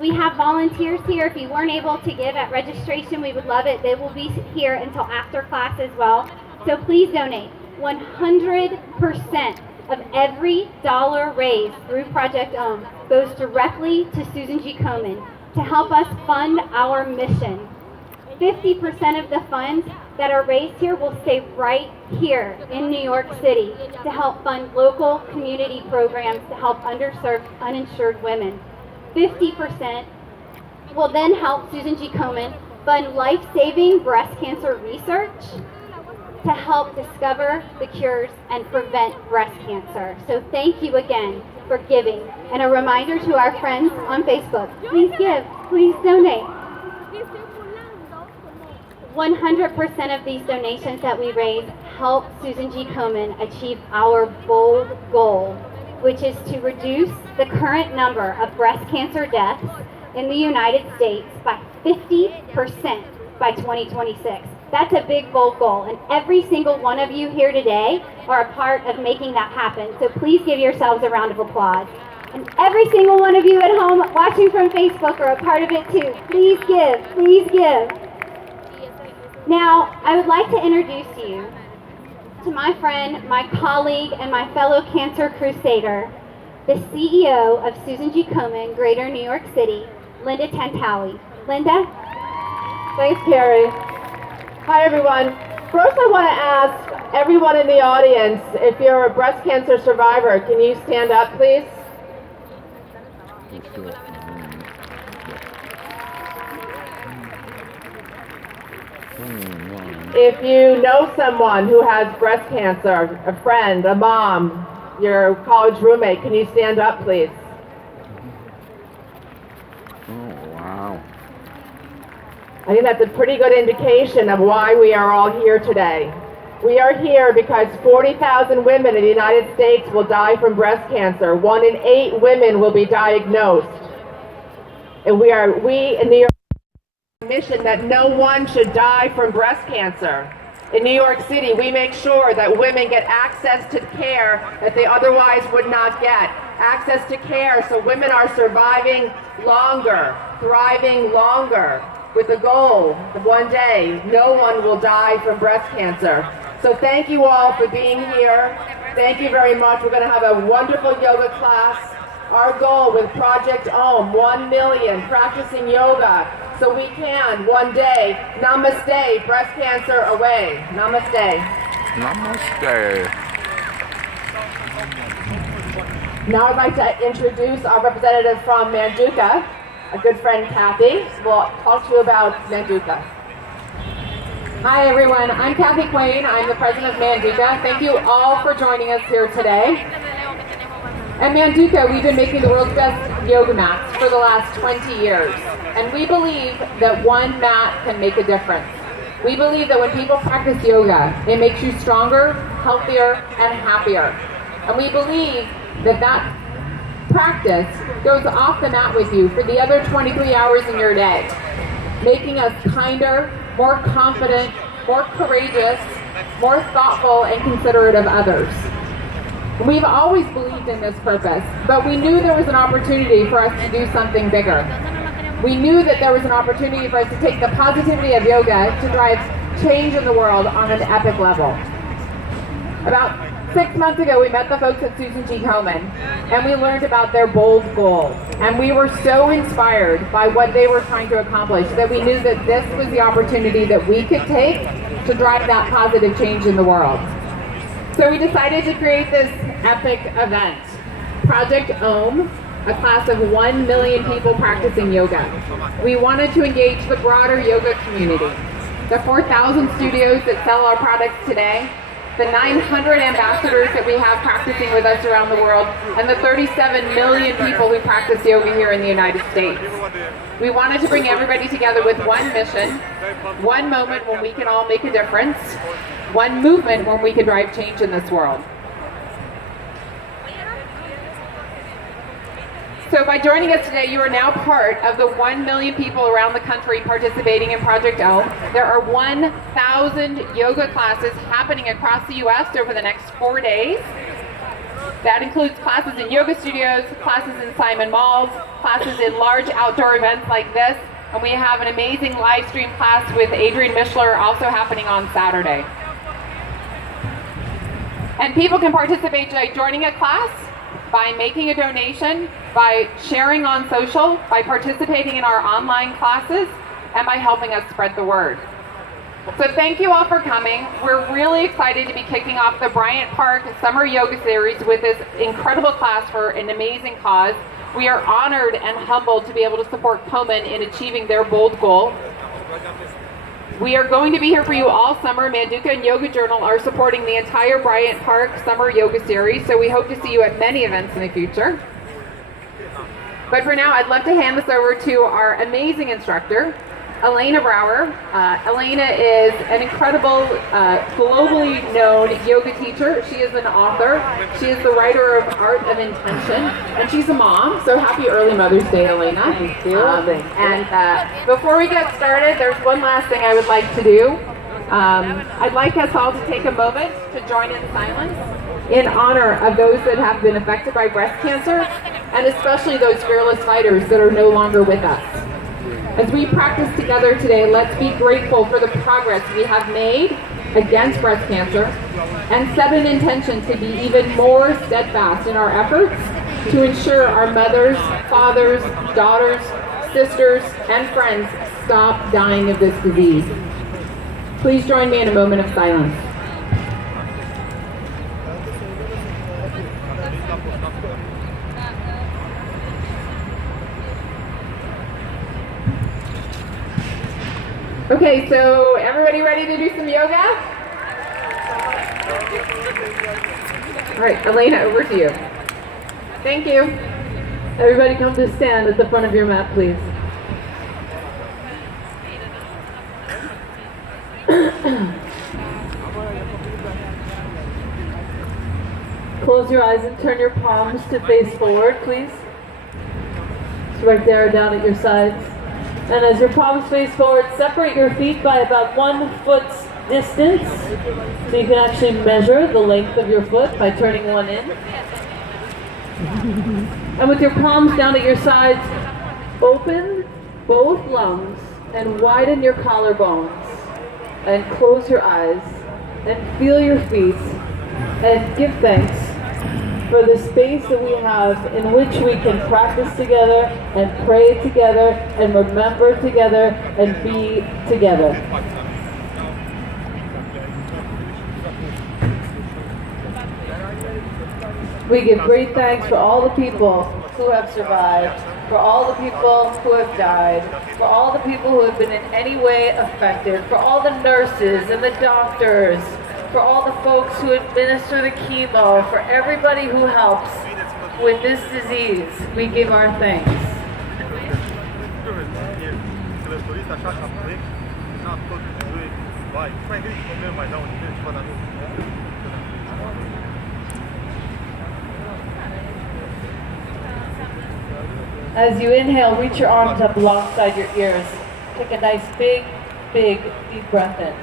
We have volunteers here. If you weren't able to give at registration, we would love it. They will be here until after class as well. So please donate. 100% of every dollar raised through Project OHM goes directly to Susan G. Komen to help us fund our mission. 50% of the funds that are raised here will stay right here in New York City to help fund local community programs to help underserved, uninsured women. 50% will then help Susan G. Komen fund life-saving breast cancer research to help discover the cures and prevent breast cancer. So thank you again for giving. And a reminder to our friends on Facebook, please give, please donate. 100% of these donations that we raise help Susan G. Komen achieve our bold goal, which is to reduce the current number of breast cancer deaths in the United States by 50% by 2026. That's a big, bold goal, and every single one of you here today are a part of making that happen. So please give yourselves a round of applause. And every single one of you at home watching from Facebook are a part of it too. Please give, please give. Now, I would like to introduce you to my friend, my colleague, and my fellow cancer crusader, the CEO of Susan G. Komen, Greater New York City, Linda Tantawi. Linda? Thanks, Carrie. Hi, everyone. First, I want to ask everyone in the audience, if you're a breast cancer survivor, can you stand up, please? If you know someone who has breast cancer, a friend, a mom, your college roommate, can you stand up, please? Oh, wow. I think that's a pretty good indication of why we are all here today. We are here because 40,000 women in the United States will die from breast cancer. 1 in 8 women will be diagnosed. And we in New York mission that no one should die from breast cancer. In New York City, we make sure that women get access to care that they otherwise would not get. Access to care so women are surviving longer, thriving longer, with the goal that one day no one will die from breast cancer. So thank you all for being here. Thank you very much. We're going to have a wonderful yoga class. Our goal with Project OHM, 1 million practicing yoga, so we can one day, namaste, breast cancer away. Namaste. Namaste. Now I'd like to introduce our representative from Manduka, a good friend, Kathy. We'll talk to you about Manduka. Hi everyone, I'm Kathy Quain. I'm the president of Manduka. Thank you all for joining us here today. At Manduka, we've been making the world's best yoga mats for the last 20 years. And we believe that one mat can make a difference. We believe that when people practice yoga, it makes you stronger, healthier, and happier. And we believe that that practice goes off the mat with you for the other 23 hours in your day, making us kinder, more confident, more courageous, more thoughtful, and considerate of others. We've always believed in this purpose, but we knew there was an opportunity for us to do something bigger. We knew that there was an opportunity for us to take the positivity of yoga to drive change in the world on an epic level. About 6 months ago, we met the folks at Susan G. Komen, and we learned about their bold goal. And we were so inspired by what they were trying to accomplish that we knew that this was the opportunity that we could take to drive that positive change in the world. So we decided to create this epic event, Project OHM, a class of 1 million people practicing yoga. We wanted to engage the broader yoga community, the 4,000 studios that sell our products today, the 900 ambassadors that we have practicing with us around the world, and the 37 million people who practice yoga here in the United States. We wanted to bring everybody together with one mission, one moment when we can all make a difference, one movement when we can drive change in this world. So by joining us today, you are now part of the 1 million people around the country participating in Project OHM. There are 1,000 yoga classes happening across the U.S. over the next 4 days. That includes classes in yoga studios, classes in Simon Malls, classes in large outdoor events like this, and we have an amazing live stream class with Adrian Mishler also happening on Saturday. And people can participate by joining a class, by making a donation, by sharing on social, by participating in our online classes, and by helping us spread the word. So thank you all for coming. We're really excited to be kicking off the Bryant Park Summer Yoga Series with this incredible class for an amazing cause. We are honored and humbled to be able to support Komen in achieving their bold goal. We are going to be here for you all summer. Manduka and Yoga Journal are supporting the entire Bryant Park Summer Yoga Series, so we hope to see you at many events in the future. But for now, I'd love to hand this over to our amazing instructor, Elena Brouwer. Elena is an incredible, globally known yoga teacher. She is an author. She is the writer of Art of Intention, and she's a mom. So happy early Mother's Day, Elena. Thank you. And before we get started, there's one last thing I would like to do. I'd like us all to take a moment to join in silence in honor of those that have been affected by breast cancer, and especially those fearless fighters that are no longer with us. As we practice together today, let's be grateful for the progress we have made against breast cancer and set an intention to be even more steadfast in our efforts to ensure our mothers, fathers, daughters, sisters, and friends stop dying of this disease. Please join me in a moment of silence. Okay, so everybody ready to do some yoga? All right, Elena, over to you. Thank you. Everybody come to stand at the front of your mat, please. Close your eyes and turn your palms to face forward, please. It's right there down at your sides. And as your palms face forward, separate your feet by about 1 foot's distance. So you can actually measure the length of your foot by turning one in. And with your palms down at your sides, open both lungs and widen your collarbones. And close your eyes and feel your feet and give thanks for the space that we have in which we can practice together and pray together and remember together and be together. We give great thanks for all the people who have survived, for all the people who have died, for all the people who have been in any way affected, for all the nurses and the doctors, for all the folks who administer the chemo, for everybody who helps with this disease. We give our thanks. As you inhale, reach your arms up alongside your ears. Take a nice big, deep breath in.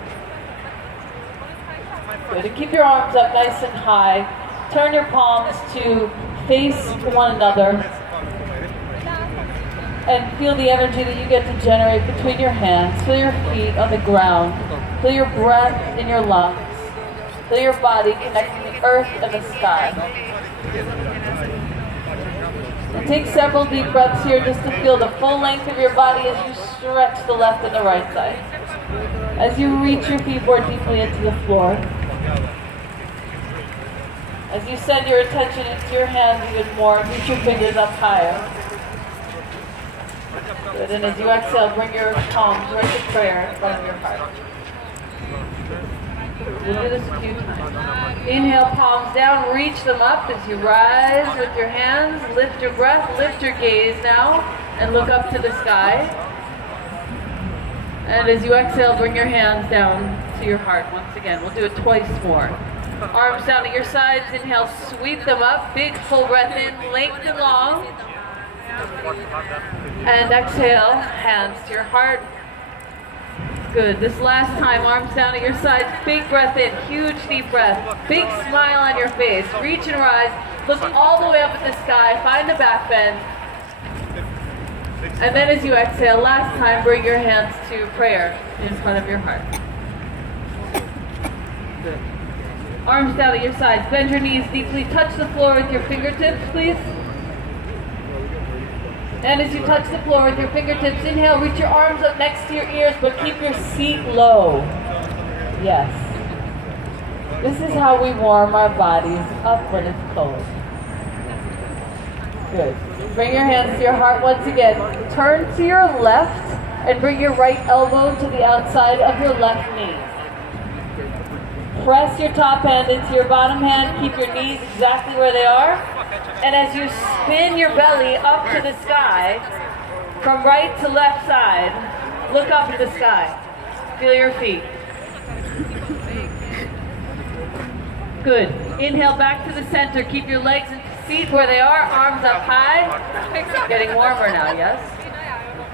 Good. And keep your arms up nice and high. Turn your palms to face one another. And feel the energy that you get to generate between your hands. Feel your feet on the ground. Feel your breath in your lungs. Feel your body connecting the earth and the sky. And take several deep breaths here just to feel the full length of your body as you stretch the left and the right side. As you reach your feet more deeply into the floor. As you send your attention into your hands even more, reach your fingers up higher. Good, and as you exhale, bring your palms right to prayer in front of your heart. We'll do this a few times. Inhale, palms down, reach them up as you rise with your hands. Lift your breath, lift your gaze now, and look up to the sky. And as you exhale, bring your hands down to your heart once again. We'll do it twice more. Arms down at your sides. Inhale, sweep them up. Big full breath in, lengthen long. And exhale, hands to your heart. Good. This last time, arms down at your sides. Big breath in, huge deep breath. Big smile on your face. Reach and rise. Look all the way up at the sky, find a back bend. And then as you exhale, last time, bring your hands to prayer in front of your heart. Good. Arms down at your sides, bend your knees deeply, touch the floor with your fingertips, please. And as you touch the floor with your fingertips, inhale, reach your arms up next to your ears, but keep your seat low. Yes. This is how we warm our bodies up when it's cold. Good. Bring your hands to your heart once again. Turn to your left and bring your right elbow to the outside of your left knee. Press your top hand into your bottom hand. Keep your knees exactly where they are. And as you spin your belly up to the sky, from right to left side, look up at the sky. Feel your feet. Good. Inhale back to the center. Keep your legs and feet where they are. Arms up high. Getting warmer now, yes?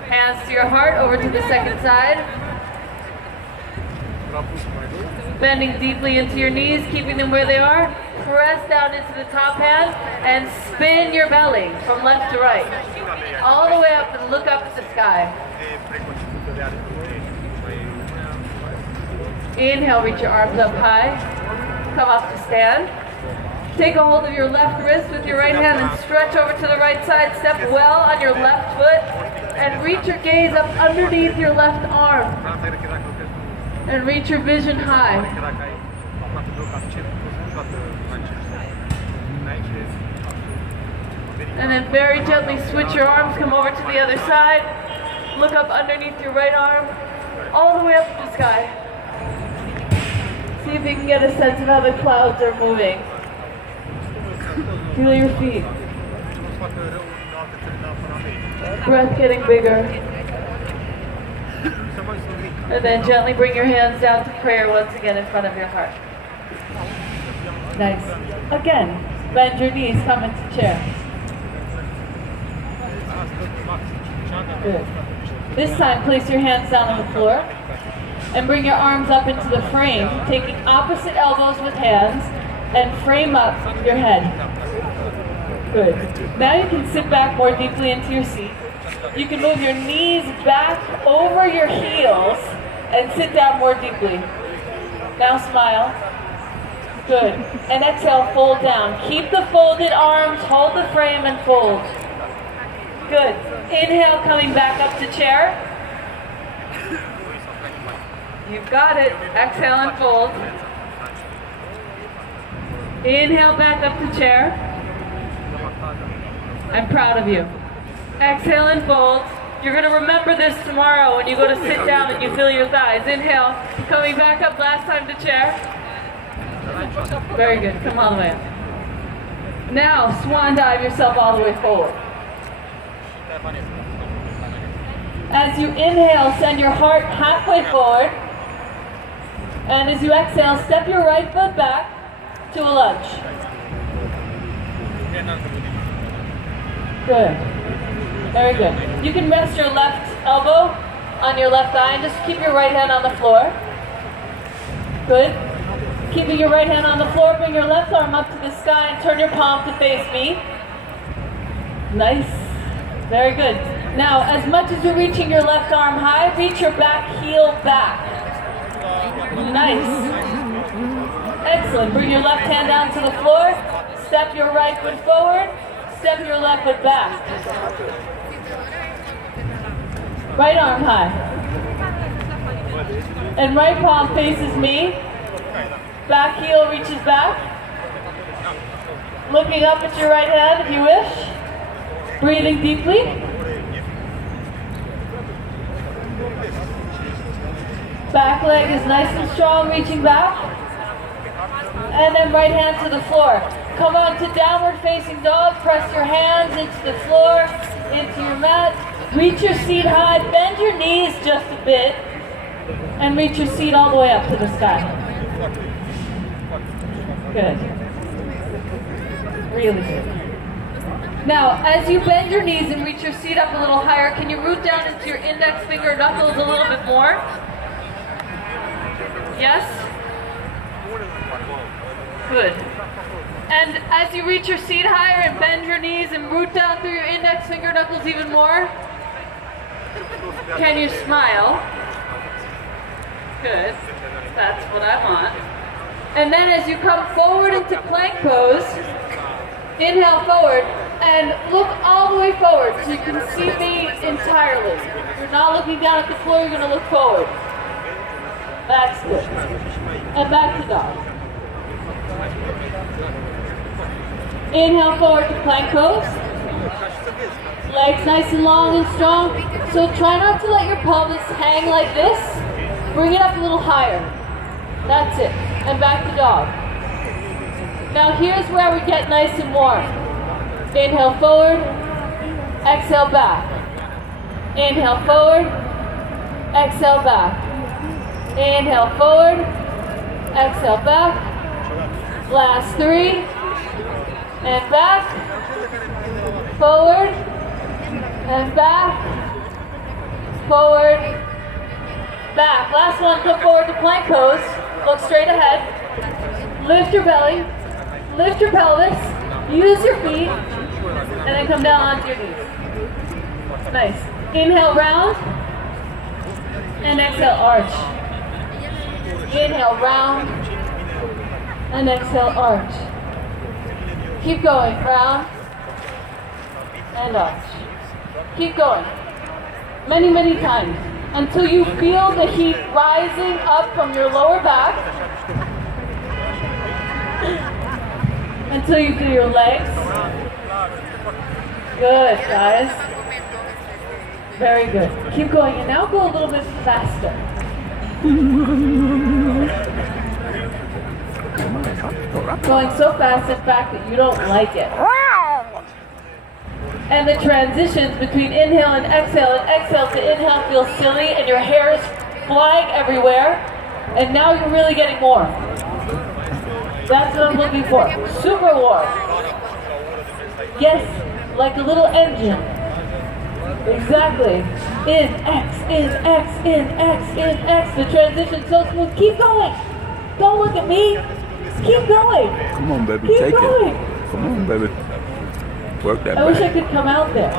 Hands to your heart, over to the second side. Bending deeply into your knees, keeping them where they are. Press down into the top hand and spin your belly from left to right. All the way up and look up at the sky. Inhale, reach your arms up high. Come up to stand. Take a hold of your left wrist with your right hand and stretch over to the right side. Step well on your left foot and reach your gaze up underneath your left arm. And reach your vision high. And then very gently switch your arms, come over to the other side. Look up underneath your right arm, all the way up to the sky. See if you can get a sense of how the clouds are moving. Feel your feet. Breath getting bigger. And then gently bring your hands down to prayer once again in front of your heart. Nice. Again, bend your knees, come into chair. Good. This time, place your hands down on the floor and bring your arms up into the frame, taking opposite elbows with hands and frame up your head. Good. Now you can sit back more deeply into your seat. You can move your knees back over your heels and sit down more deeply. Now smile. Good. And exhale, fold down. Keep the folded arms, hold the frame and fold. Good. Inhale, coming back up to chair. You've got it. Exhale and fold. Inhale, back up to chair. I'm proud of you. Exhale and fold. You're going to remember this tomorrow when you go to sit down and you feel your thighs. Inhale, coming back up last time to chair. Very good. Come all the way up. Now, swan dive yourself all the way forward. As you inhale, send your heart halfway forward. And as you exhale, step your right foot back to a lunge. Good. Very good. You can rest your left elbow on your left thigh and just keep your right hand on the floor. Good. Keeping your right hand on the floor, bring your left arm up to the sky and turn your palm to face me. Nice. Very good. Now, as much as you're reaching your left arm high, reach your back heel back. Nice. Excellent. Bring your left hand down to the floor. Step your right foot forward. Step your left foot back. Right arm high. And right palm faces me. Back heel reaches back. Looking up at your right hand if you wish. Breathing deeply. Back leg is nice and strong, reaching back. And then right hand to the floor. Come on to downward facing dog. Press your hands into the floor, into your mat. Reach your seat high. Bend your knees just a bit. And reach your seat all the way up to the sky. Good. Really good. Now, as you bend your knees and reach your seat up a little higher, can you root down into your index finger knuckles a little bit more? Yes? Good. And as you reach your seat higher and bend your knees and root down through your index finger knuckles even more, can you smile? Good. That's what I want. And then as you come forward into plank pose, inhale forward and look all the way forward so you can see me entirely. If you're not looking down at the floor, you're going to look forward. That's good. And back to dog. Inhale forward to plank pose. Legs nice and long and strong. So try not to let your pelvis hang like this. Bring it up a little higher. That's it. And back to dog. Now here's where we get nice and warm. Inhale forward. Exhale back. Inhale forward. Exhale back. Inhale forward. Exhale back. Last 3. And back. Forward. And back. Forward. Back. Last one, come forward to plank pose. Look straight ahead. Lift your belly. Lift your pelvis. Use your feet. And then come down onto your knees. Nice. Inhale round. And exhale arch. Inhale round. And exhale arch. Keep going. Round. And arch. Keep going. Many, many times. Until you feel the heat rising up from your lower back. Until you feel your legs. Good, guys. Very good. Keep going. And now go a little bit faster. Going so fast, in fact, that you don't like it. And the transitions between inhale and exhale to inhale feels silly, and your hair is flying everywhere. And now you're really getting warm. That's what I'm looking for. Super warm. Yes, like a little engine. Exactly. In, X, in, X, in, X, in, X. The transition's so smooth. Keep going. Don't look at me. Just keep going. Come on, baby. Keep Take going. it. Come on, baby. Work that I wish I back. could come out there.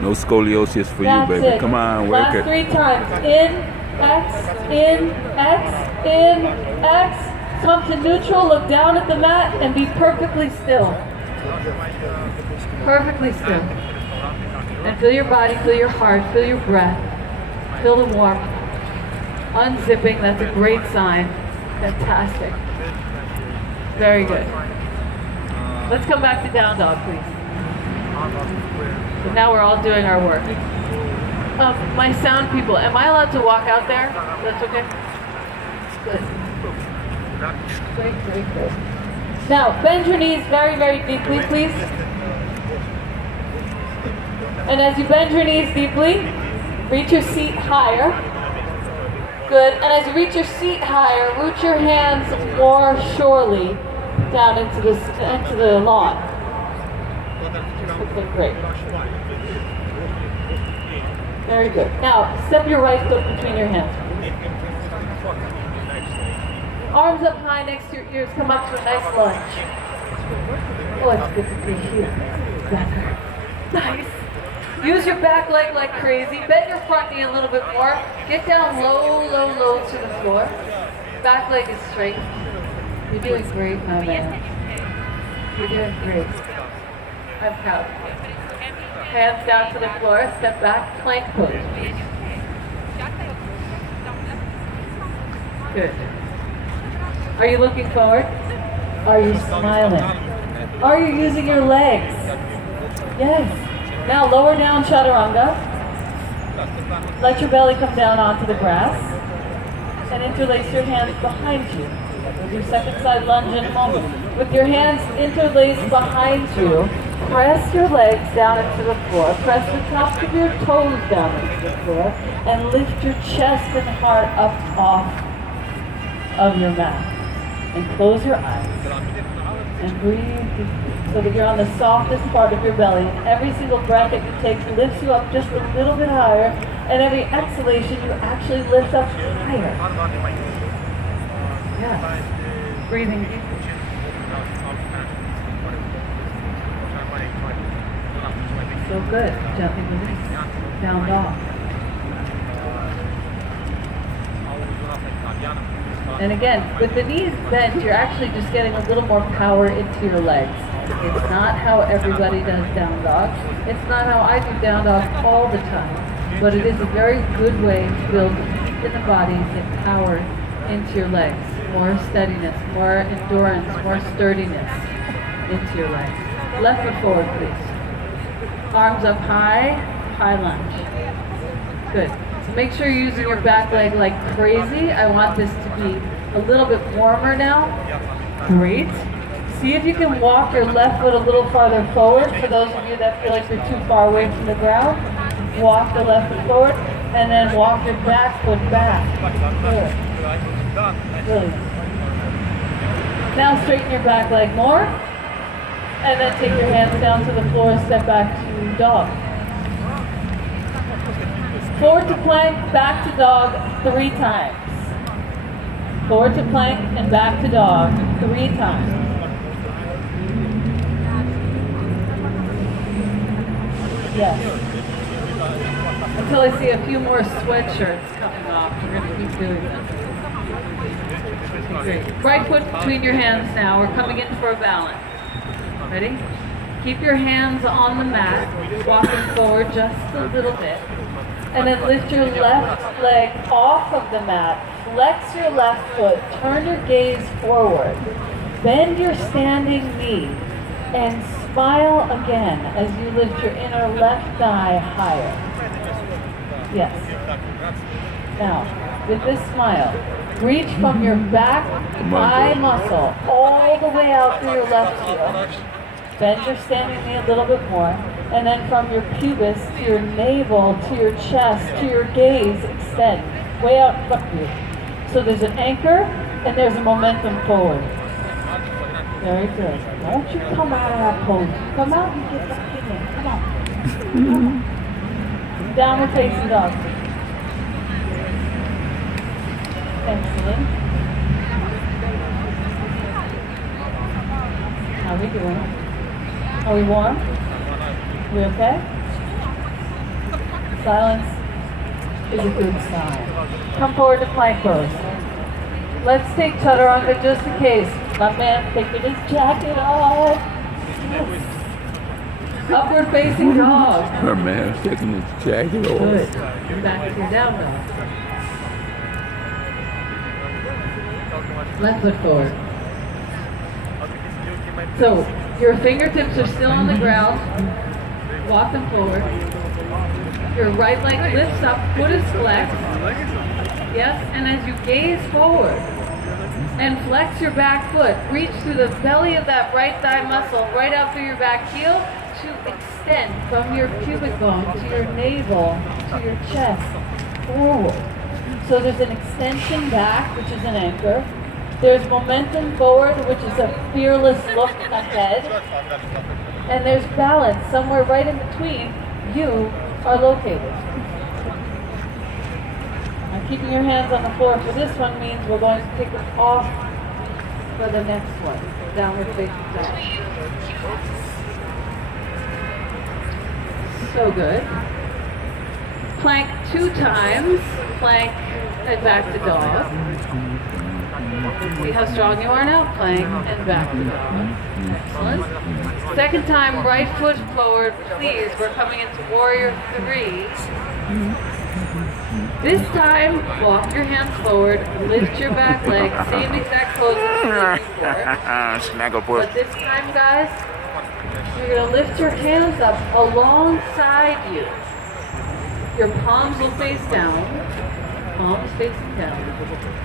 No scoliosis for That's you, baby. it. Come on, work Last it. 3 times. In, X, in, X, in, X. Come to neutral, look down at the mat, and be perfectly still. Perfectly still. And feel your body, feel your heart, feel your breath, feel the warmth. Unzipping, that's a great sign. Fantastic. Very good. Let's come back to down dog, please. So now we're all doing our work. My sound people, am I allowed to walk out there? That's okay? Good. Great, great, great. Now, bend your knees very, very deeply, please. And as you bend your knees deeply, reach your seat higher. Good. And as you reach your seat higher, root your hands more surely down into the lawn. Okay, great. Very good. Now, step your right foot between your hands. Arms up high next to your ears. Come up to a nice lunge. Oh, it's good to be here. Nice. Use your back leg like crazy. Bend your front knee a little bit more. Get down low, low, low to the floor. Back leg is straight. You're doing great, my man. You're doing great. I'm proud of you. Hands down to the floor. Step back. Plank pose. Good. Are you looking forward? Are you smiling? Are you using your legs? Yes. Now lower down chaturanga. Let your belly come down onto the grass. And interlace your hands behind you. We'll do second side lunge in a moment. With your hands interlaced behind you, press your legs down into the floor. Press the tops of your toes down into the floor. And lift your chest and heart up off of your mat. And close your eyes. And breathe deeply so that you're on the softest part of your belly. And every single breath that you take lifts you up just a little bit higher. And every exhalation you actually lift up higher. Yeah. Breathing deeply. So good. Gently release. Down dog. And again, with the knees bent, you're actually just getting a little more power into your legs. It's not how everybody does down dog. It's not how I do down dog all the time. But it is a very good way to build in the body, get power into your legs. More steadiness, more endurance, more sturdiness into your legs. Left foot forward, please. Arms up high, high lunge. Good. So make sure you're using your back leg like crazy. I want this to be a little bit warmer now. Great. See if you can walk your left foot a little farther forward. For those of you that feel like you're too far away from the ground, walk the left foot forward, and then walk your back foot back. Good. Brilliant. Now straighten your back leg more, and then take your hands down to the floor and step back to dog. Forward to plank, back to dog 3 times. Forward to plank and back to dog 3 times. Yes. Until I see a few more sweatshirts coming off, we're going to keep doing this. Great. Right foot between your hands now. We're coming in for a balance. Ready? Keep your hands on the mat, walking forward just a little bit. And then lift your left leg off of the mat. Flex your left foot. Turn your gaze forward. Bend your standing knee. And smile again as you lift your inner left thigh higher. Yes. Now, with this smile, reach from your back thigh muscle all the way out through your left heel. Bend your standing knee a little bit more. And then from your pubis to your navel, to your chest, to your gaze, extend way out in front of you. So there's an anchor and there's a momentum forward. Very good. Don't you come out of that pose. Come out and get back in there. Come on. Downward facing dog. Excellent. How are we doing? Are we warm? We okay? Silence is a good sign. Come forward to plank pose. Let's take chaturanga just in case. My man taking his jacket off. Yes. Upward facing dog. Her man's taking his jacket off. Good. Back to your down dog. Left foot forward. So your fingertips are still on the ground. Walk them forward. Your right leg lifts up, foot is flexed. Yes, and as you gaze forward and flex your back foot, reach through the belly of that right thigh muscle, right out through your back heel to extend from your pubic bone to your navel, to your chest, forward. So there's an extension back, which is an anchor. There's momentum forward, which is a fearless look ahead. And there's balance somewhere right in between. You are located. Now keeping your hands on the floor for this one means we're going to take it off for the next one. Downward facing dog. So good. Plank 2 times. Plank and back to dog. See how strong you are now? Plank and back to dog. Excellent. Second time, right foot forward, please. We're coming into warrior 3. This time, walk your hands forward, lift your back leg, same exact pose as you did before. But this time, guys, you're going to lift your hands up alongside you. Your palms will face down. Palms facing down.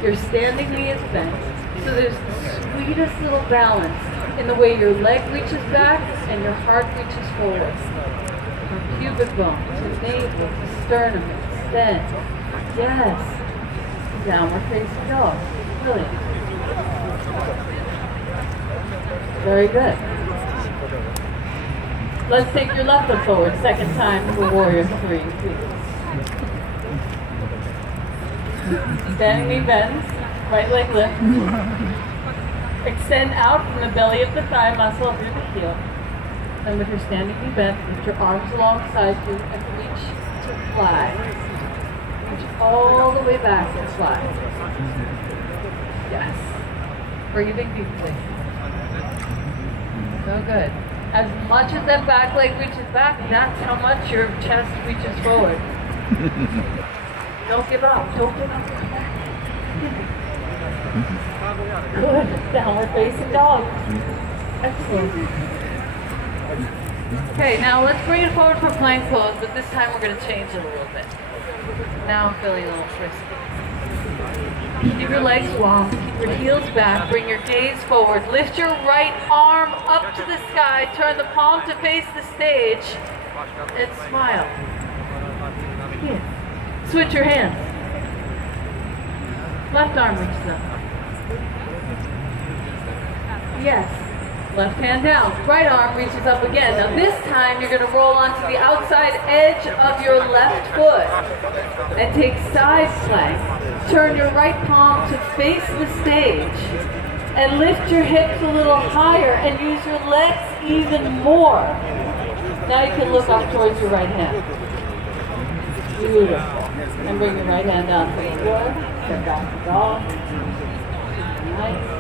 Your standing knee is bent. So there's the sweetest little balance in the way your leg reaches back and your heart reaches forward. From pubic bone to navel to sternum, extend. Yes. Downward facing dog. Brilliant. Very good. Let's take your left foot forward. Second time for warrior 3, please. Standing knee bends, right leg lifts. Extend out from the belly of the thigh muscle through the heel. And with your standing knee bent, lift your arms alongside you and reach to fly. Reach all the way back and fly. Yes. Breathing deeply. So good. As much as that back leg reaches back, that's how much your chest reaches forward. Don't give up. Don't give up. Good. Downward facing dog. Excellent. Okay, now let's bring it forward for plank pose, but this time we're going to change it a little bit. Now I'm feeling a little frisky. Keep your legs long, keep your heels back, bring your gaze forward, lift your right arm up to the sky, turn the palm to face the stage, and smile. Yeah. Switch your hands. Left arm reaches up. Yes. Left hand down. Right arm reaches up again. Now this time you're going to roll onto the outside edge of your left foot and take side plank. Turn your right palm to face the stage and lift your hips a little higher and use your legs even more. Now you can look up towards your right hand. Beautiful. And bring your right hand down to the floor. Step back to dog. Nice.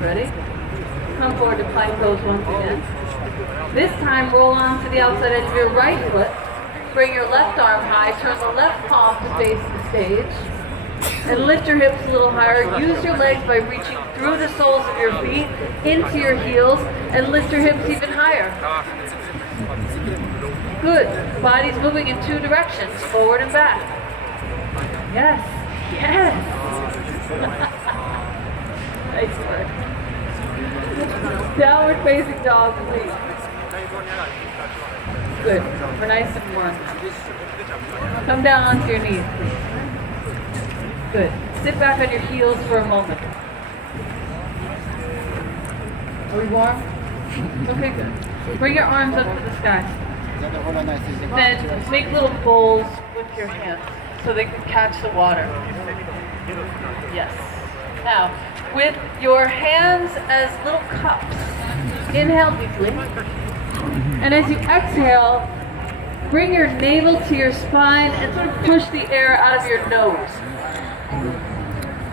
Ready? Come forward to plank pose once again. This time roll on to the outside edge of your right foot. Bring your left arm high, turn the left palm to face the stage. And lift your hips a little higher. Use your legs by reaching through the soles of your feet into your heels and lift your hips even higher. Good. Body's moving in two directions, forward and back. Yes. Yes. Nice work. Downward facing dog, please. Good. We're nice and warm. Come down onto your knees, please. Good. Sit back on your heels for a moment. Are we warm? Okay, good. Bring your arms up to the sky. Then make little bowls with your hands so they can catch the water. Yes. Now, with your hands as little cups, inhale deeply. And as you exhale, bring your navel to your spine and sort of push the air out of your nose.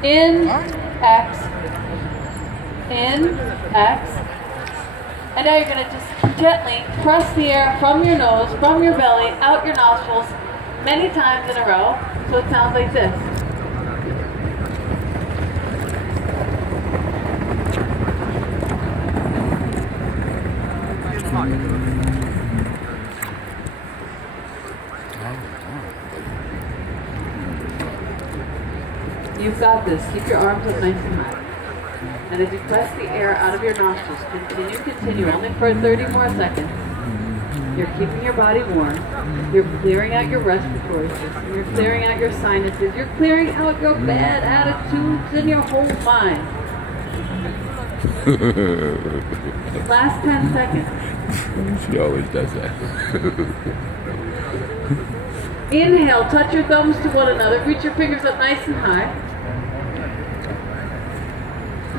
In, X. In, X. And now you're going to just gently press the air from your nose, from your belly, out your nostrils, many times in a row. So it sounds like this. You've got this. Keep your arms up nice and high. And as you press the air out of your nostrils, continue, only for 30 more seconds. You're keeping your body warm. You're clearing out your respiratory system. You're clearing out your sinuses. You're clearing out your bad attitudes and your whole mind. Last 10 seconds. She always does that. Inhale, touch your thumbs to one another. Reach your fingers up nice and high.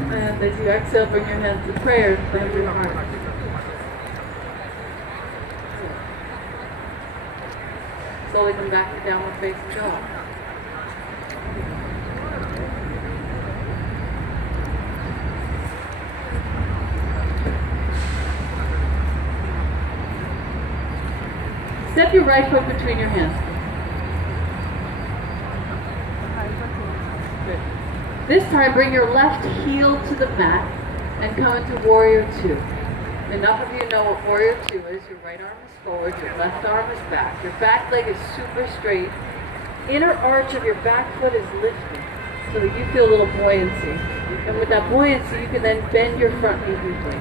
And as you exhale, bring your hands to prayer and stand your heart. Slowly come back to downward facing dog. Step your right foot between your hands. Good. This time, bring your left heel to the mat and come into Warrior 2. Enough of you know what Warrior 2 is. Your right arm is forward, your left arm is back. Your back leg is super straight. Inner arch of your back foot is lifted so that you feel a little buoyancy. And with that buoyancy, you can then bend your front knee deeply.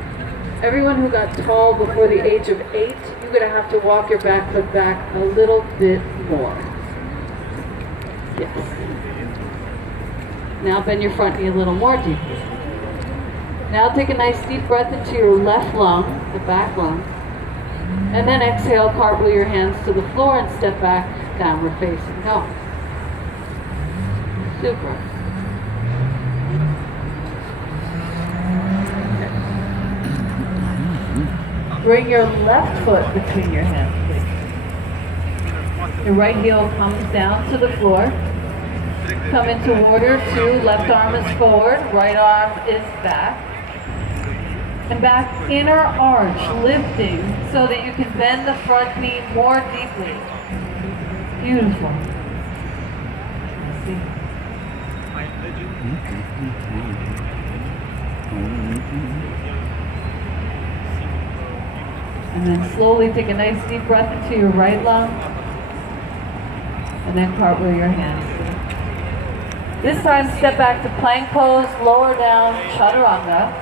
Everyone who got tall before the age of 8, you're going to have to walk your back foot back a little bit more. Yes. Now bend your front knee a little more deeply. Now take a nice deep breath into your left lung, the back lung. And then exhale, cartwheel your hands to the floor and step back, downward facing dog. Super. Bring your left foot between your hands, please. Your right heel comes down to the floor. Come into warrior two, left arm is forward, right arm is back. And back inner arch, lifting so that you can bend the front knee more deeply. Beautiful. See. And then slowly take a nice deep breath into your right lung. And then cartwheel your hands. This time step back to plank pose, lower down, chaturanga.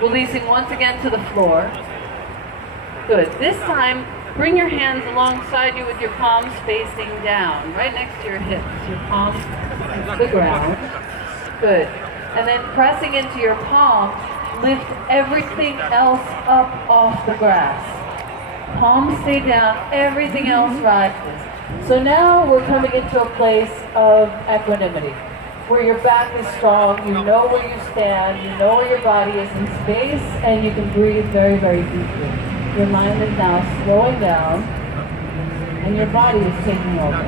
Releasing once again to the floor. Good. This time, bring your hands alongside you with your palms facing down, right next to your hips. Your palms to the ground. Good. And then pressing into your palms, lift everything else up off the grass. Palms stay down, everything else rises. So now we're coming into a place of equanimity, where your back is strong, you know where you stand, you know where your body is in space, and you can breathe very, very deeply. Your mind is now slowing down, and your body is taking over.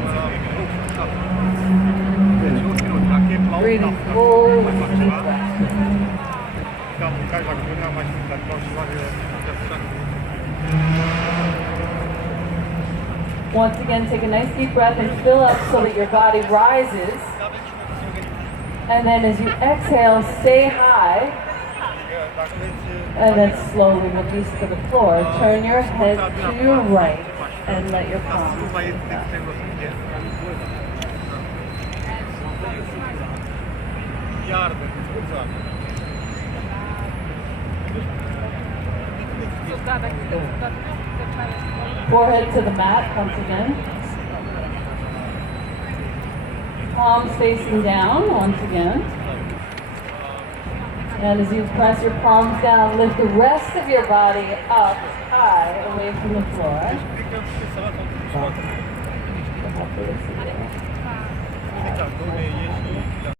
Breathing full with deep breath. Once again, take a nice deep breath and fill up so that your body rises. And then as you exhale, stay high. And then slowly release to the floor. Turn your head to your right and let your palms face up. Forehead to the mat once again. Palms facing down once again. And as you press your palms down, lift the rest of your body up high away from the floor.